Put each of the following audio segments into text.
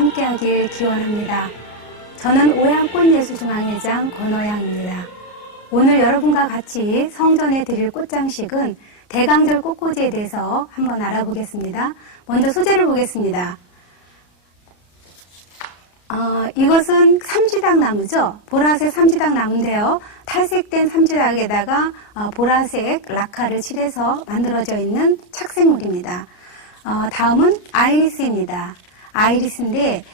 함께하길 기원합니다. 저는 오양꽃예술중앙회장 권어양입니다. 오늘 여러분과 같이 성전에 드릴 꽃장식은 대강절 꽃꽂이에 대해서 한번 알아보겠습니다. 먼저 소재를 보겠습니다. 이것은 삼지당 나무죠. 보라색 삼지당 나무인데요. 탈색된 삼지당에다가 보라색 라카를 칠해서 만들어져 있는 착색물입니다. 다음은 아이리스입니다. 아이리스인데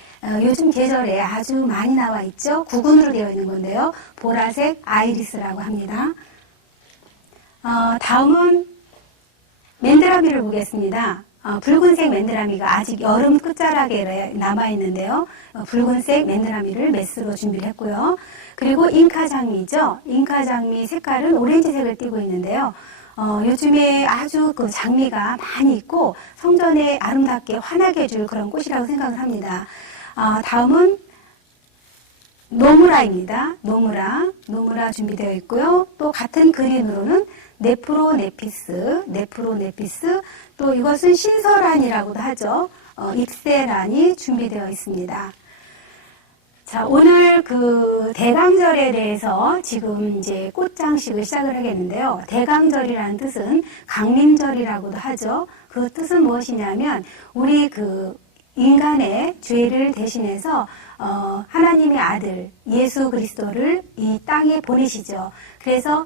요즘 계절에 아주 많이 나와 있죠. 구근으로 되어 있는 건데요. 보라색 아이리스라고 합니다. 다음은 맨드라미를 보겠습니다. 붉은색 맨드라미가 아직 여름 끝자락에 남아있는데요. 붉은색 맨드라미를 메스로 준비를 했고요. 그리고 잉카장미죠. 잉카장미 색깔은 오렌지색을 띠고 있는데요. 요즘에 아주 그 장미가 많이 있고 성전에 아름답게 환하게 해줄 그런 꽃이라고 생각을 합니다. 다음은 노무라입니다. 노무라 준비되어 있고요. 또 같은 그림으로는 네프로네피스, 또 이것은 신설란이라고도 하죠. 잎새란이 준비되어 있습니다. 자, 오늘 그 대강절에 대해서 지금 이제 꽃장식을 시작을 하겠는데요. 대강절이라는 뜻은 강림절이라고도 하죠. 그 뜻은 무엇이냐면 우리 그 인간의 죄를 대신해서 하나님의 아들 예수 그리스도를 이 땅에 보내시죠. 그래서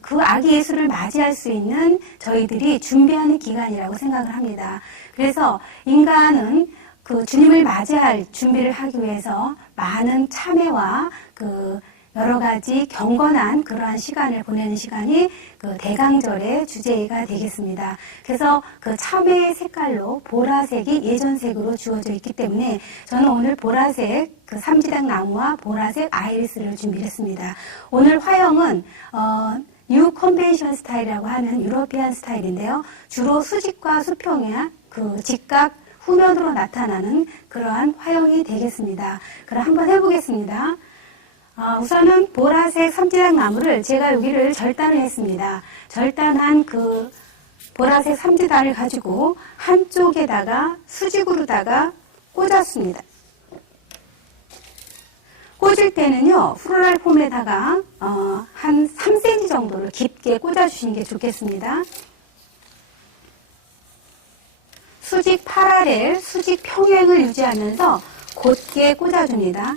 그 아기 예수를 맞이할 수 있는 저희들이 준비하는 기간이라고 생각을 합니다. 그래서 인간은 그 주님을 맞이할 준비를 하기 위해서 많은 참회와 그 여러 가지 경건한 그러한 시간을 보내는 시간이 그 대강절의 주제가 되겠습니다. 그래서 그 참회의 색깔로 보라색이 예전색으로 주어져 있기 때문에 저는 오늘 보라색 그 삼지당 나무와 보라색 아이리스를 준비했습니다. 오늘 화형은 뉴 컨벤션 스타일이라고 하는 유러피안 스타일인데요. 주로 수직과 수평의 그 직각 후면으로 나타나는 그러한 화형이 되겠습니다. 그럼 한번 해보겠습니다. 우선은 보라색 삼지당 나무를 제가 여기를 절단을 했습니다. 절단한 그 보라색 삼지당을 가지고 한쪽에다가 수직으로다가 꽂았습니다. 꽂을 때는요, 플로랄 폼에다가 한 3cm 정도를 깊게 꽂아주시는 게 좋겠습니다. 수직 파라렐, 수직 평행을 유지하면서 곧게 꽂아줍니다.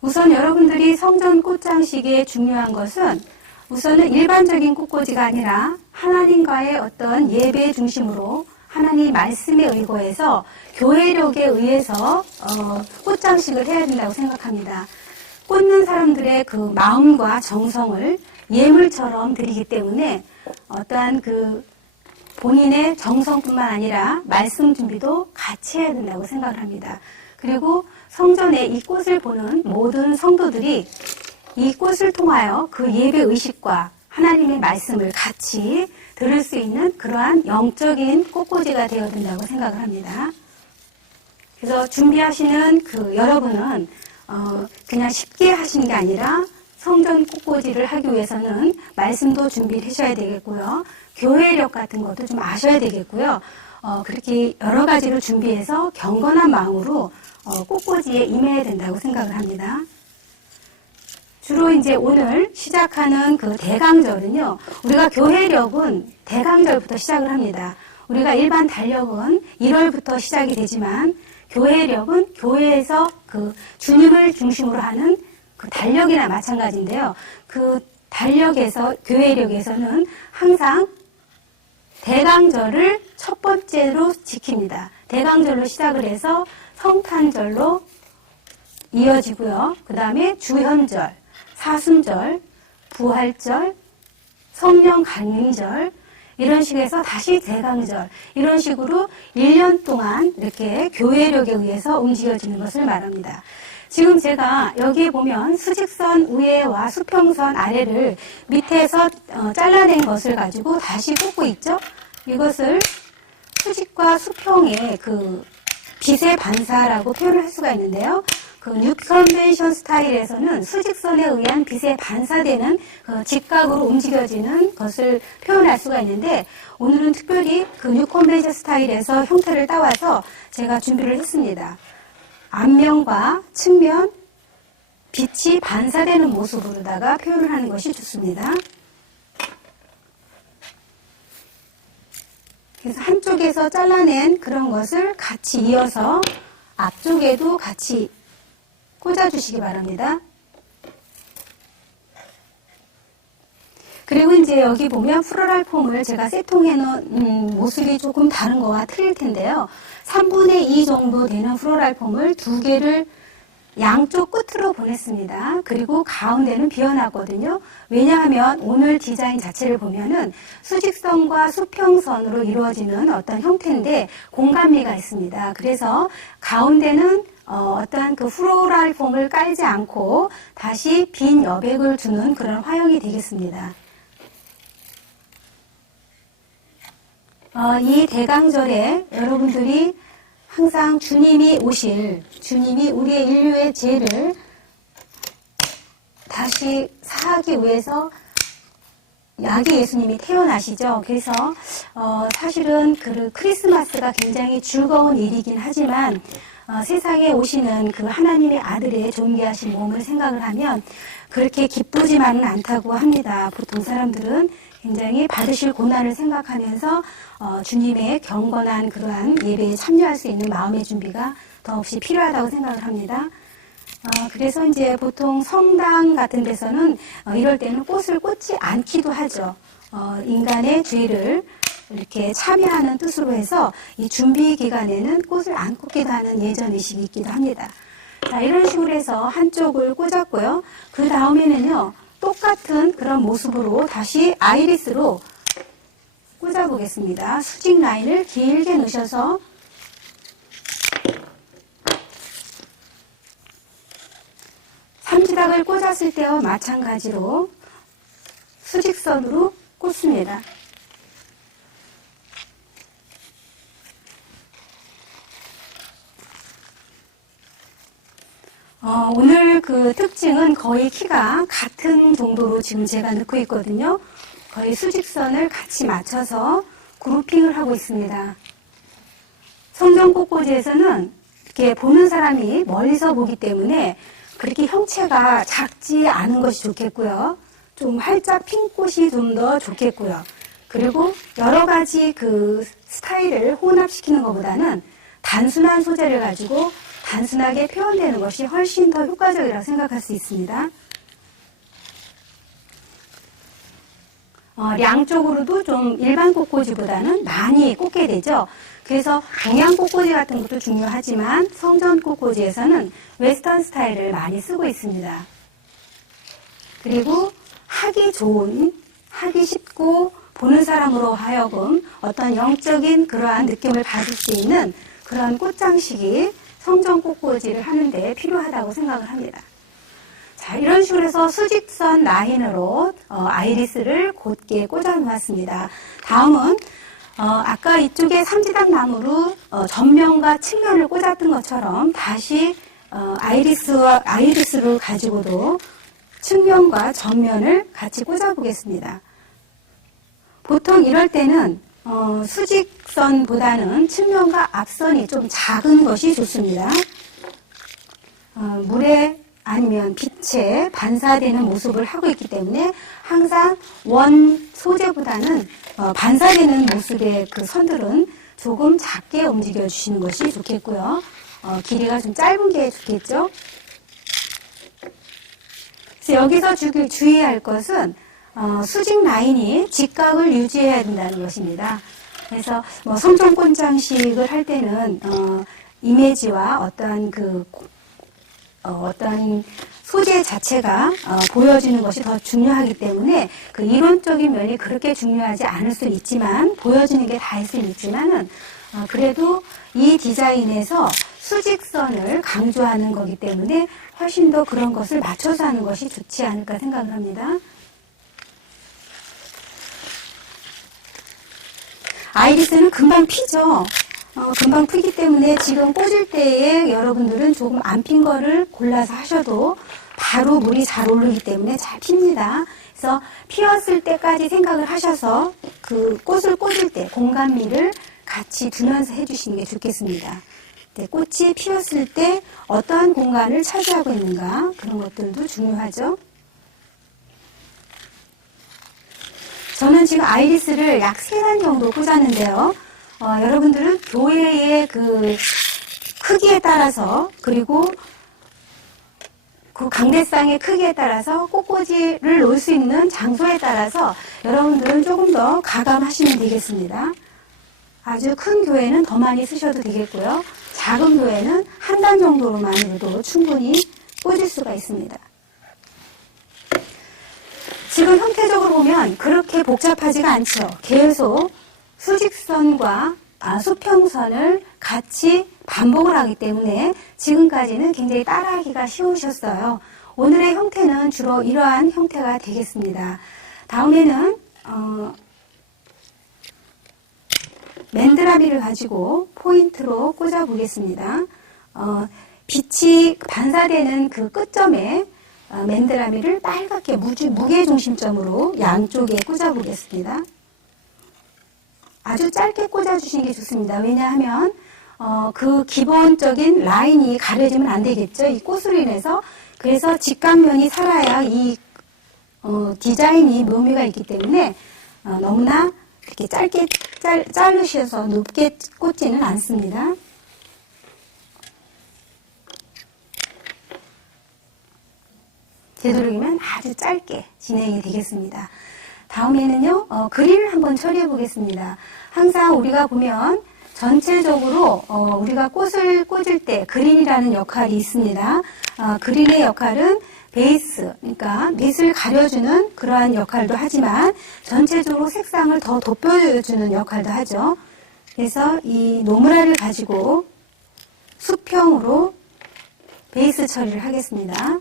우선 여러분들이 성전 꽃장식에 중요한 것은 우선은 일반적인 꽃꽂이가 아니라 하나님과의 어떤 예배 중심으로 하나님 말씀에 의거해서 교회력에 의해서 꽃장식을 해야 된다고 생각합니다. 꽂는 사람들의 그 마음과 정성을 예물처럼 드리기 때문에 어떠한 그 본인의 정성뿐만 아니라 말씀 준비도 같이 해야 된다고 생각을 합니다. 그리고 성전에 이 꽃을 보는 모든 성도들이 이 꽃을 통하여 그 예배 의식과 하나님의 말씀을 같이 들을 수 있는 그러한 영적인 꽃꽂이가 되어야 된다고 생각을 합니다. 그래서 준비하시는 그 여러분은 그냥 쉽게 하시는 게 아니라 성전 꽃꽂이를 하기 위해서는 말씀도 준비를 하셔야 되겠고요. 교회력 같은 것도 좀 아셔야 되겠고요. 그렇게 여러 가지를 준비해서 경건한 마음으로 꽃꽂이에 임해야 된다고 생각을 합니다. 주로 이제 오늘 시작하는 그 대강절은요, 우리가 교회력은 대강절부터 시작을 합니다. 우리가 일반 달력은 1월부터 시작이 되지만 교회력은 교회에서 그 주님을 중심으로 하는 그 달력이나 마찬가지인데요. 그 달력에서, 교회력에서는 항상 대강절을 첫 번째로 지킵니다. 대강절로 시작을 해서 성탄절로 이어지고요. 그 다음에 주현절, 사순절, 부활절, 성령 강림절, 이런 식에서 다시 대강절, 이런 식으로 1년 동안 이렇게 교회력에 의해서 움직여지는 것을 말합니다. 지금 제가 여기에 보면 수직선 위에와 수평선 아래를 밑에서 잘라낸 것을 가지고 다시 꽂고 있죠. 이것을 수직과 수평의 그 빛의 반사라고 표현을 할 수가 있는데요. 그 뉴컨벤션 스타일에서는 수직선에 의한 빛에 반사되는 그 직각으로 움직여지는 것을 표현할 수가 있는데, 오늘은 특별히 그 뉴컨벤션 스타일에서 형태를 따와서 제가 준비를 했습니다. 앞면과 측면, 빛이 반사되는 모습으로다가 표현을 하는 것이 좋습니다. 그래서 한쪽에서 잘라낸 그런 것을 같이 이어서 앞쪽에도 같이 꽂아주시기 바랍니다. 그리고 이제 여기 보면 플로럴 폼을 제가 세팅해 놓은 모습이 조금 다른 거와 틀릴 텐데요. 3분의 2 정도 되는 플로럴 폼을 2개를 양쪽 끝으로 보냈습니다. 그리고 가운데는 비어놨거든요. 왜냐하면 오늘 디자인 자체를 보면은 수직선과 수평선으로 이루어지는 어떤 형태인데 공간미가 있습니다. 그래서 가운데는 어떠한 그 플로럴 폼을 깔지 않고 다시 빈 여백을 두는 그런 화형이 되겠습니다. 이 대강절에 여러분들이 항상 주님이 우리의 인류의 죄를 다시 사하기 위해서 아기 예수님이 태어나시죠. 그래서 사실은 그 크리스마스가 굉장히 즐거운 일이긴 하지만 세상에 오시는 그 하나님의 아들의 존귀하신 몸을 생각을 하면 그렇게 기쁘지만은 않다고 합니다. 보통 사람들은 굉장히 받으실 고난을 생각하면서 주님의 경건한 그러한 예배에 참여할 수 있는 마음의 준비가 더없이 필요하다고 생각을 합니다. 그래서 이제 보통 성당 같은 데서는 이럴 때는 꽃을 꽂지 않기도 하죠. 인간의 죄를 이렇게 참여하는 뜻으로 해서 이 준비 기간에는 꽃을 안 꽂기도 하는 예전 의식이 있기도 합니다. 자, 이런 식으로 해서 한쪽을 꽂았고요. 그 다음에는요, 똑같은 그런 모습으로 다시 아이리스로 꽂아보겠습니다. 수직 라인을 길게 넣으셔서 삼지각을 꽂았을 때와 마찬가지로 수직선으로 꽂습니다. 오늘 그 특징은 거의 키가 같은 정도로 지금 제가 넣고 있거든요. 거의 수직선을 같이 맞춰서 그루핑을 하고 있습니다. 성전 꽃꽂이에서는 이렇게 보는 사람이 멀리서 보기 때문에 그렇게 형체가 작지 않은 것이 좋겠고요. 좀 활짝 핀 꽃이 좀 더 좋겠고요. 그리고 여러 가지 그 스타일을 혼합시키는 것보다는 단순한 소재를 가지고 단순하게 표현되는 것이 훨씬 더 효과적이라고 생각할 수 있습니다. 양쪽으로도 좀 일반 꽃꽂이보다는 많이 꽂게 되죠. 그래서 동양 꽃꽂이 같은 것도 중요하지만 성전 꽃꽂이에서는 웨스턴 스타일을 많이 쓰고 있습니다. 그리고 하기 좋은, 하기 쉽고 보는 사람으로 하여금 어떤 영적인 그러한 느낌을 받을 수 있는 그런 꽃장식이 성전 꽃꽂이를 하는데 필요하다고 생각을 합니다. 자, 이런 식으로 해서 수직선 라인으로 아이리스를 곧게 꽂아 놓았습니다. 다음은 아까 이쪽에 삼지당 나무로 전면과 측면을 꽂았던 것처럼 다시 아이리스를 가지고도 측면과 전면을 같이 꽂아 보겠습니다. 보통 이럴 때는 수직선보다는 측면과 앞선이 좀 작은 것이 좋습니다. 물에 아니면 빛에 반사되는 모습을 하고 있기 때문에 항상 원 소재보다는 반사되는 모습의 그 선들은 조금 작게 움직여 주시는 것이 좋겠고요. 길이가 좀 짧은 게 좋겠죠. 그래서 여기서 주의할 것은 수직 라인이 직각을 유지해야 된다는 것입니다. 그래서 성전 꽃장식을 할 때는 이미지와 어떤 소재 자체가 보여지는 것이 더 중요하기 때문에 그 이론적인 면이 그렇게 중요하지 않을 수 있지만 보여지는 게 다일 수 있지만은 그래도 이 디자인에서 수직선을 강조하는 거기 때문에 훨씬 더 그런 것을 맞춰서 하는 것이 좋지 않을까 생각을 합니다. 아이리스는 금방 피죠. 금방 피기 때문에 지금 꽂을 때에 여러분들은 조금 안 핀 거를 골라서 하셔도 바로 물이 잘 오르기 때문에 잘 핍니다. 그래서 피었을 때까지 생각을 하셔서 그 꽃을 꽂을 때 공간미를 같이 두면서 해주시는 게 좋겠습니다. 네, 꽃이 피었을 때 어떠한 공간을 차지하고 있는가 그런 것들도 중요하죠. 저는 지금 아이리스를 약 3단 정도 꽂았는데요. 여러분들은 교회의 그 크기에 따라서 그리고 그 강대상의 크기에 따라서 꽃꽂이를 놓을 수 있는 장소에 따라서 여러분들은 조금 더 가감하시면 되겠습니다. 아주 큰 교회는 더 많이 쓰셔도 되겠고요. 작은 교회는 1단 정도로만으로도 충분히 꽂을 수가 있습니다. 지금 형태적으로 보면 그렇게 복잡하지가 않죠. 계속 수직선과 수평선을 같이 반복을 하기 때문에 지금까지는 굉장히 따라하기가 쉬우셨어요. 오늘의 형태는 주로 이러한 형태가 되겠습니다. 다음에는 맨드라미를 가지고 포인트로 꽂아 보겠습니다. 빛이 반사되는 그 끝점에 맨드라미를 빨갛게 무게중심점으로 양쪽에 꽂아 보겠습니다. 아주 짧게 꽂아주시는 게 좋습니다. 왜냐하면 그 기본적인 라인이 가려지면 안 되겠죠. 이 꽃으로 인해서. 그래서 직각면이 살아야 이 디자인이 묘미가 있기 때문에 너무나 이렇게 짧게 자르셔서 높게 꽂지는 않습니다. 되도록이면 아주 짧게 진행이 되겠습니다. 다음에는요, 그린을 한번 처리해 보겠습니다. 항상 우리가 보면 전체적으로 우리가 꽃을 꽂을 때 그린이라는 역할이 있습니다. 그린의 역할은 베이스, 그러니까 밑을 가려주는 그러한 역할도 하지만 전체적으로 색상을 더 돋보여주는 역할도 하죠. 그래서 이 노무라를 가지고 수평으로 베이스 처리를 하겠습니다.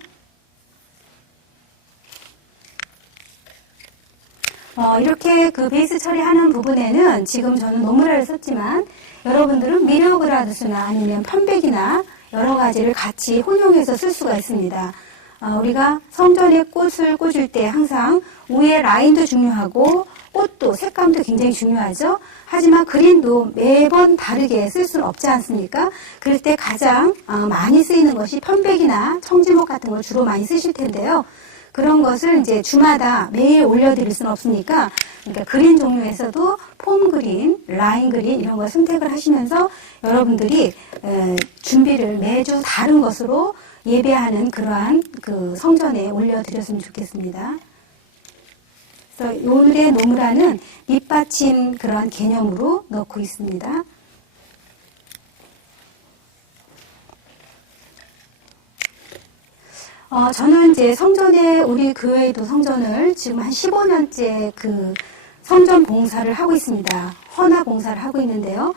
이렇게 그 베이스 처리하는 부분에는 지금 저는 노무라를 썼지만 여러분들은 미리오그라두스나 아니면 편백이나 여러 가지를 같이 혼용해서 쓸 수가 있습니다. 우리가 성전에 꽃을 꽂을 때 항상 위에 라인도 중요하고 꽃도 색감도 굉장히 중요하죠. 하지만 그린도 매번 다르게 쓸 수는 없지 않습니까? 그럴 때 가장 많이 쓰이는 것이 편백이나 청지목 같은 걸 주로 많이 쓰실 텐데요. 그런 것을 이제 주마다 매일 올려드릴 수는 없으니까, 그러니까 그린 종류에서도 폼 그린, 라인 그린 이런 걸 선택을 하시면서 여러분들이 준비를 매주 다른 것으로 예배하는 그러한 그 성전에 올려드렸으면 좋겠습니다. 그래서 오늘의 노무라는 밑받침 그러한 개념으로 넣고 있습니다. 저는 이제 성전에, 우리 교회도 성전을 지금 한 15년째 그 성전 봉사를 하고 있습니다. 헌화 봉사를 하고 있는데요.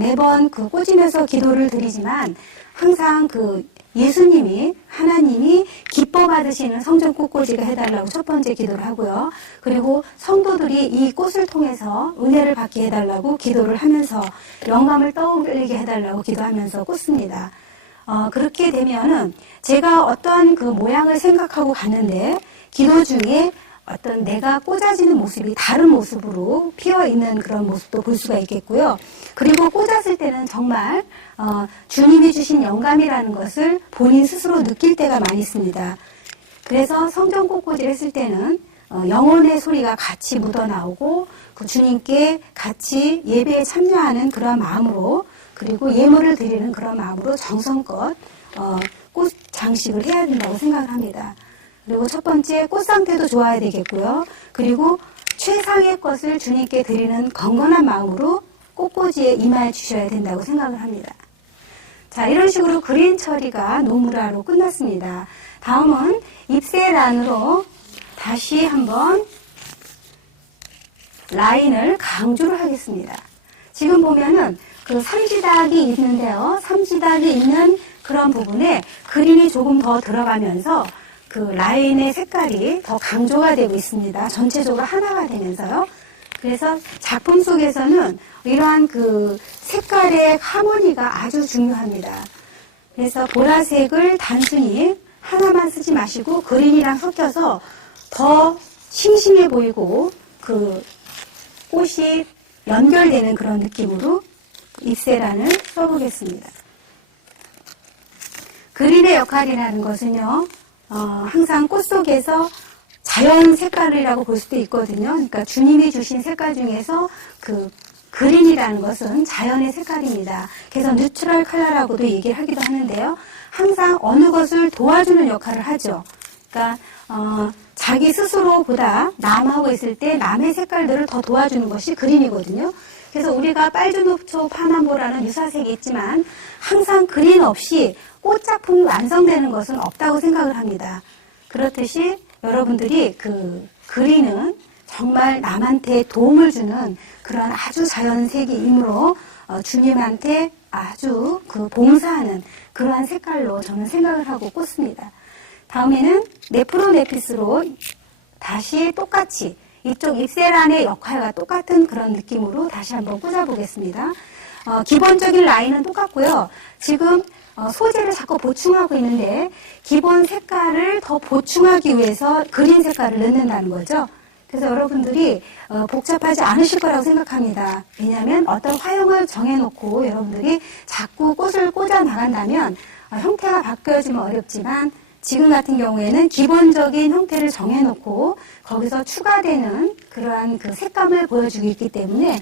매번 그 꽂으면서 기도를 드리지만 항상 그 예수님이, 하나님이 기뻐 받으시는 성전 꽃꽂이가 해달라고 첫 번째 기도를 하고요. 그리고 성도들이 이 꽃을 통해서 은혜를 받게 해달라고 기도를 하면서 영감을 떠올리게 해달라고 기도하면서 꽂습니다. 그렇게 되면은 제가 어떠한 그 모양을 생각하고 갔는데 기도 중에 어떤 내가 꽂아지는 모습이 다른 모습으로 피어 있는 그런 모습도 볼 수가 있겠고요. 그리고 꽂았을 때는 정말 주님이 주신 영감이라는 것을 본인 스스로 느낄 때가 많이 있습니다. 그래서 성전 꽃꽂이를 했을 때는 영혼의 소리가 같이 묻어나오고 그 주님께 같이 예배에 참여하는 그런 마음으로, 그리고 예물을 드리는 그런 마음으로 정성껏 꽃 장식을 해야 된다고 생각을 합니다. 그리고 첫 번째 꽃 상태도 좋아야 되겠고요. 그리고 최상의 것을 주님께 드리는 건건한 마음으로 꽃꽂이에 임하여 주셔야 된다고 생각을 합니다. 자, 이런 식으로 그린 처리가 노무라로 끝났습니다. 다음은 잎새란으로 다시 한번 라인을 강조를 하겠습니다. 지금 보면은 그 삼지닥이 있는데요. 삼지닥이 있는 그런 부분에 그린이 조금 더 들어가면서 그 라인의 색깔이 더 강조가 되고 있습니다. 전체적으로 하나가 되면서요. 그래서 작품 속에서는 이러한 그 색깔의 하모니가 아주 중요합니다. 그래서 보라색을 단순히 하나만 쓰지 마시고 그린이랑 섞여서 더 싱싱해 보이고 그 꽃이 연결되는 그런 느낌으로 잎새란을 써보겠습니다. 그린의 역할이라는 것은요, 항상 꽃 속에서 자연 색깔이라고 볼 수도 있거든요. 그러니까 주님이 주신 색깔 중에서 그 그린이라는 것은 자연의 색깔입니다. 그래서 뉴트럴 컬러라고도 얘기를 하기도 하는데요. 항상 어느 것을 도와주는 역할을 하죠. 그러니까 자기 스스로보다 남하고 있을 때 남의 색깔들을 더 도와주는 것이 그린이거든요. 그래서 우리가 빨주노초 파남보라는 유사색이 있지만 항상 그린 없이 꽃작품이 완성되는 것은 없다고 생각을 합니다. 그렇듯이 여러분들이 그 그린은 정말 남한테 도움을 주는 그런 아주 자연색이므로 주님한테 아주 그 봉사하는 그러한 색깔로 저는 생각을 하고 꽂습니다. 다음에는 네프로네피스로 다시 똑같이 이쪽 잎새란의 역할과 똑같은 그런 느낌으로 다시 한번 꽂아보겠습니다. 기본적인 라인은 똑같고요. 지금 소재를 자꾸 보충하고 있는데 기본 색깔을 더 보충하기 위해서 그린 색깔을 넣는다는 거죠. 그래서 여러분들이 복잡하지 않으실 거라고 생각합니다. 왜냐하면 어떤 화형을 정해놓고 여러분들이 자꾸 꽃을 꽂아 나간다면 형태가 바뀌어지면 어렵지만 지금 같은 경우에는 기본적인 형태를 정해놓고 거기서 추가되는 그러한 그 색감을 보여주고 있기 때문에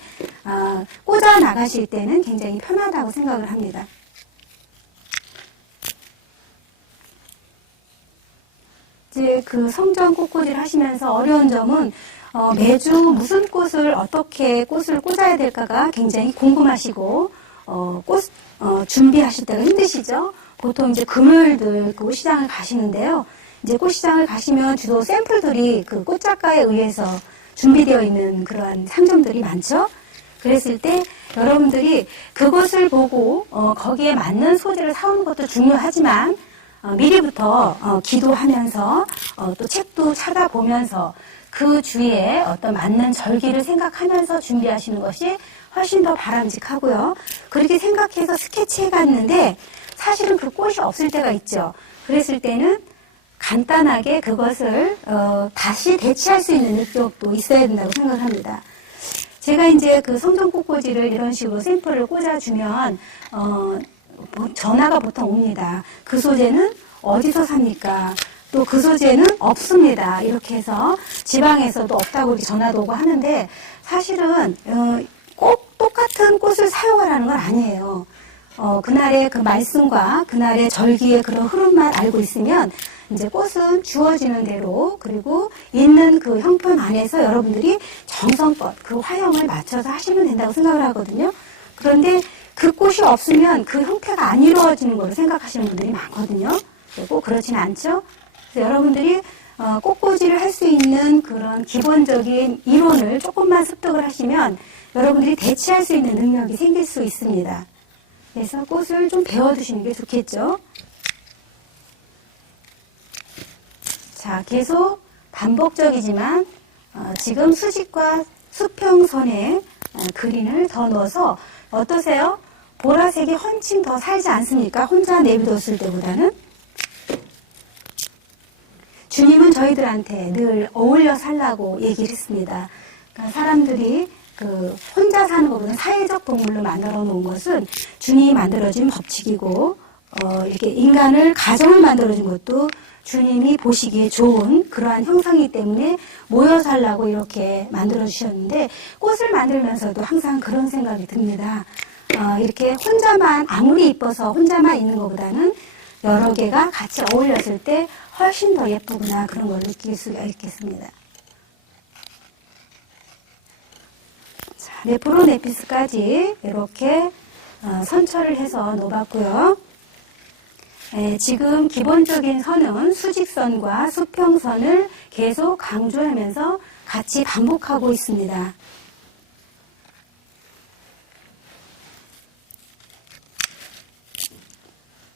꽂아 나가실 때는 굉장히 편하다고 생각을 합니다. 이제 그 성전 꽃꽂이를 하시면서 어려운 점은 매주 무슨 꽃을 어떻게 꽃을 꽂아야 될까가 굉장히 궁금하시고 꽃 준비하실 때가 힘드시죠? 보통 이제 금요일들 그 꽃시장을 가시는데요. 이제 꽃시장을 가시면 주로 샘플들이 그 꽃작가에 의해서 준비되어 있는 그러한 상점들이 많죠. 그랬을 때 여러분들이 그것을 보고 거기에 맞는 소재를 사오는 것도 중요하지만 미리부터 기도하면서 또 책도 찾아보면서 그 주위에 어떤 맞는 절기를 생각하면서 준비하시는 것이 훨씬 더 바람직하고요. 그렇게 생각해서 스케치해 갔는데 사실은 그 꽃이 없을 때가 있죠. 그랬을 때는 간단하게 그것을 다시 대체할 수 있는 능력도 있어야 된다고 생각을 합니다. 제가 이제 그 성전 꽃꽂이를 이런 식으로 샘플을 꽂아주면 전화가 보통 옵니다. 그 소재는 어디서 삽니까? 또 그 소재는 없습니다. 이렇게 해서 지방에서도 없다고 이렇게 전화도 오고 하는데 사실은 꼭 똑같은 꽃을 사용하라는 건 아니에요. 그날의 그 말씀과 그날의 절기의 그런 흐름만 알고 있으면 이제 꽃은 주어지는 대로 그리고 있는 그 형편 안에서 여러분들이 정성껏 그 화형을 맞춰서 하시면 된다고 생각을 하거든요. 그런데 그 꽃이 없으면 그 형태가 안 이루어지는 걸로 생각하시는 분들이 많거든요. 꼭 그렇지는 않죠. 그래서 여러분들이 꽃꽂이를 할 수 있는 그런 기본적인 이론을 조금만 습득을 하시면 여러분들이 대체할 수 있는 능력이 생길 수 있습니다. 그래서 꽃을 좀 배워두시는 게 좋겠죠. 자, 계속 반복적이지만 지금 수직과 수평선에 그린을 더 넣어서 어떠세요? 보라색이 훨씬 더 살지 않습니까? 혼자 내비뒀을 때보다는. 주님은 저희들한테 늘 어울려 살라고 얘기를 했습니다. 그러니까 사람들이 그 혼자 사는 것보다는 사회적 동물로 만들어 놓은 것은 주님이 만들어준 법칙이고 이렇게 인간을 가정을 만들어준 것도 주님이 보시기에 좋은 그러한 형상이기 때문에 모여 살라고 이렇게 만들어 주셨는데 꽃을 만들면서도 항상 그런 생각이 듭니다. 이렇게 혼자만 아무리 이뻐서 혼자만 있는 것보다는 여러 개가 같이 어울렸을 때 훨씬 더 예쁘구나 그런 걸 느낄 수가 있겠습니다. 자, 네프로네피스까지 이렇게 선처를 해서 놓았고요. 지금 기본적인 선은 수직선과 수평선을 계속 강조하면서 같이 반복하고 있습니다.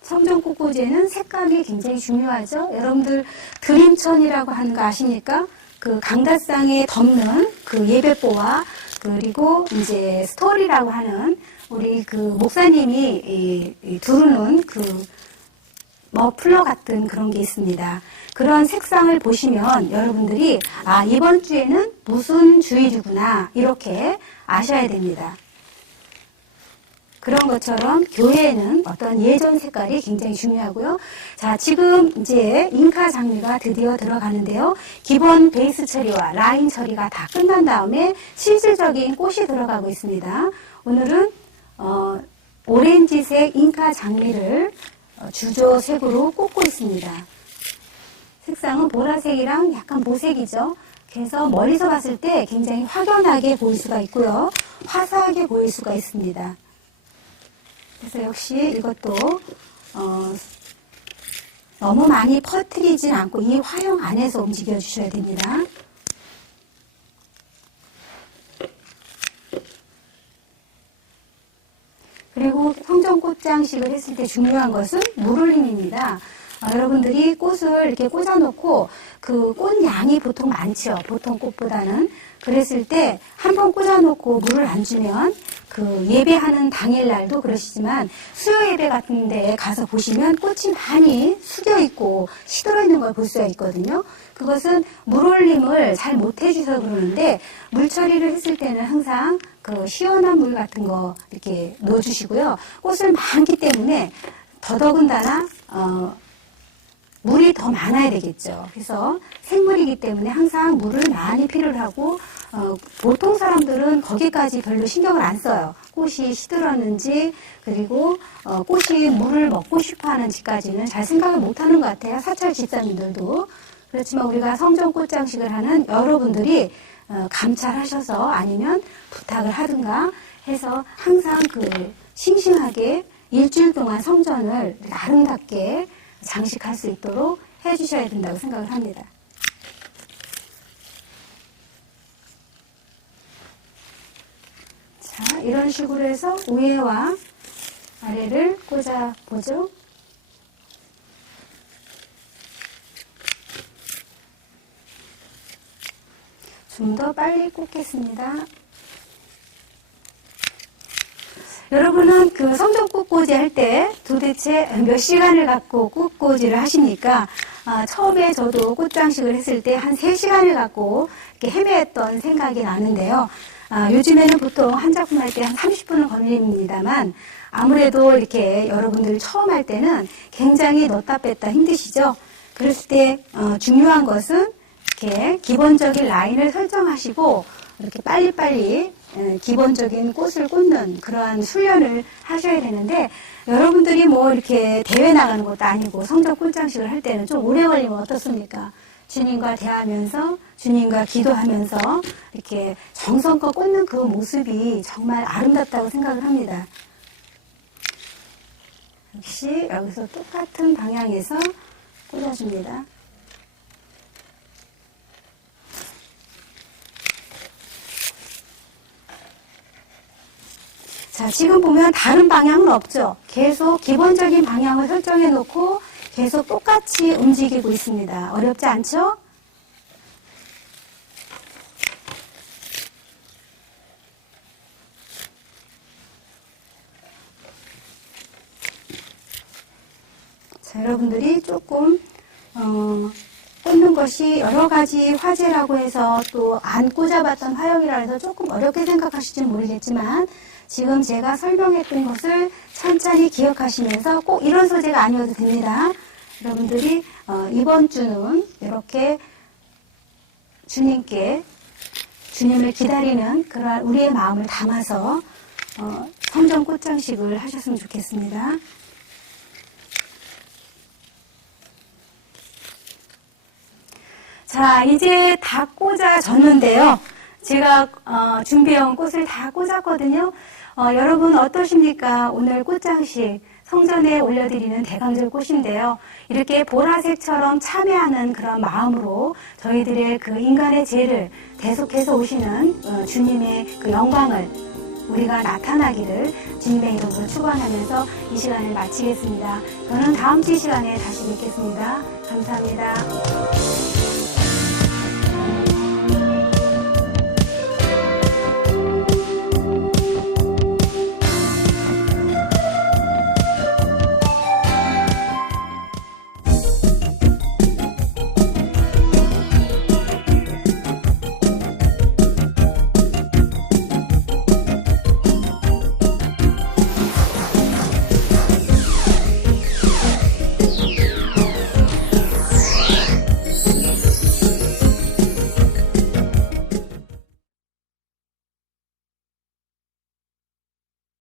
성전 꽃꽂이에는 색감이 굉장히 중요하죠. 여러분들 그림천이라고 하는 거 아십니까? 그 강다상에 덮는 그 예배보와 그리고 이제 스토리라고 하는 우리 그 목사님이 두르는 그 머플러 같은 그런 게 있습니다. 그런 색상을 보시면 여러분들이 이번 주에는 무슨 주일이구나 이렇게 아셔야 됩니다. 그런 것처럼 교회에는 어떤 예전 색깔이 굉장히 중요하고요. 자, 지금 이제 잉카 장미가 드디어 들어가는데요. 기본 베이스 처리와 라인 처리가 다 끝난 다음에 실질적인 꽃이 들어가고 있습니다. 오늘은 오렌지색 잉카 장미를 주조색으로 꽂고 있습니다. 색상은 보라색이랑 약간 모색이죠. 그래서 멀리서 봤을 때 굉장히 확연하게 보일 수가 있고요. 화사하게 보일 수가 있습니다. 그래서 역시 이것도 너무 많이 퍼뜨리진 않고 이 화형 안에서 움직여 주셔야 됩니다. 그리고 성전꽃장식을 했을 때 중요한 것은 물올림입니다. 여러분들이 꽃을 이렇게 꽂아놓고 그 꽃양이 보통 많죠. 보통 꽃보다는. 그랬을 때 한 번 꽂아놓고 물을 안 주면 그 예배하는 당일날도 그러시지만 수요 예배 같은 데 가서 보시면 꽃이 많이 숙여 있고 시들어 있는 걸 볼 수가 있거든요. 그것은 물올림을 잘 못 해주셔서 그러는데 물 처리를 했을 때는 항상 그 시원한 물 같은 거 이렇게 넣어주시고요. 꽃을 많기 때문에 더더군다나 물이 더 많아야 되겠죠. 그래서 생물이기 때문에 항상 물을 많이 필요로 하고 보통 사람들은 거기까지 별로 신경을 안 써요. 꽃이 시들었는지 그리고 꽃이 물을 먹고 싶어 하는지까지는 잘 생각을 못 하는 것 같아요. 사찰 집사님들도. 그렇지만 우리가 성전 꽃장식을 하는 여러분들이 감찰하셔서 아니면 부탁을 하든가 해서 항상 그 싱싱하게 일주일 동안 성전을 아름답게 장식할 수 있도록 해주셔야 된다고 생각을 합니다. 자, 이런 식으로 해서 위에와 아래를 꽂아보죠. 좀 더 빨리 꽂겠습니다. 여러분은 그 성전 꽃꽂이 할 때 도대체 몇 시간을 갖고 꽃꽂이를 하십니까? 처음에 저도 꽃장식을 했을 때 한 3시간을 갖고 이렇게 헤매했던 생각이 나는데요. 요즘에는 보통 한 작품 할 때 한 30분은 걸립니다만 아무래도 이렇게 여러분들 처음 할 때는 굉장히 넣다 뺐다 힘드시죠? 그랬을 때 중요한 것은 이렇게 기본적인 라인을 설정하시고 이렇게 빨리빨리 기본적인 꽃을 꽂는 그러한 훈련을 하셔야 되는데 여러분들이 뭐 이렇게 대회 나가는 것도 아니고 성전 꽃장식을 할 때는 좀 오래 걸리면 어떻습니까? 주님과 대하면서 주님과 기도하면서 이렇게 정성껏 꽂는 그 모습이 정말 아름답다고 생각을 합니다. 역시 여기서 똑같은 방향에서 꽂아줍니다. 자, 지금 보면 다른 방향은 없죠. 계속 기본적인 방향을 설정해 놓고 계속 똑같이 움직이고 있습니다. 어렵지 않죠? 자, 여러분들이 조금 꽂는 것이 여러 가지 화제라고 해서 또 안 꽂아봤던 화형이라 해서 조금 어렵게 생각하실지는 모르겠지만 지금 제가 설명했던 것을 천천히 기억하시면서 꼭 이런 소재가 아니어도 됩니다. 여러분들이 이번 주는 이렇게 주님을 기다리는 그러한 우리의 마음을 담아서 성전 꽃장식을 하셨으면 좋겠습니다. 자, 이제 다 꽂아졌는데요. 제가 준비해온 꽃을 다 꽂았거든요. 여러분 어떠십니까? 오늘 꽃장식 성전에 올려드리는 대강절 꽃인데요. 이렇게 보라색처럼 참여하는 그런 마음으로 저희들의 그 인간의 죄를 대속해서 오시는 주님의 그 영광을 우리가 나타나기를 주님의 이름으로 축원하면서 이 시간을 마치겠습니다. 저는 다음 주 시간에 다시 뵙겠습니다. 감사합니다.